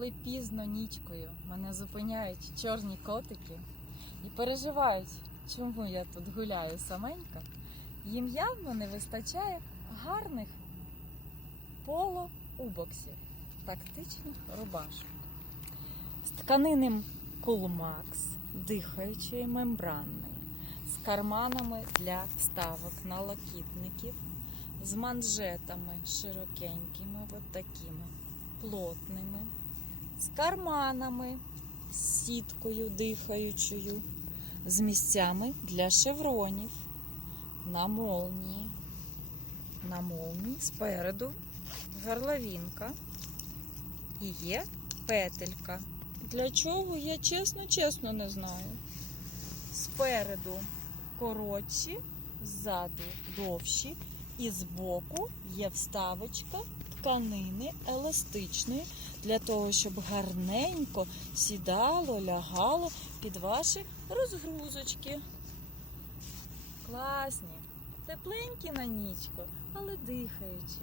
коли пізно нічкою. Мене зупиняють чорні котики і переживають, чому я тут гуляю саменька, їм явно не вистачає гарних поло-убоксів, тактичних рубашок. З тканини Кулмакс, дихаючої мембранної, з карманами для вставок налокітників, з манжетами широкенькими, от такими плотними, з карманами, з сіткою дихаючою, з місцями для шевронів, на молнії. На молнії спереду горловинка і є петелька. Для чого я чесно-чесно не знаю. Спереду коротші, ззаду довші, і збоку є вставочка тканини еластичної для того, щоб гарненько сідало, лягало під ваші розгрузочки. Класні, тепленькі на нічку, але дихаючі.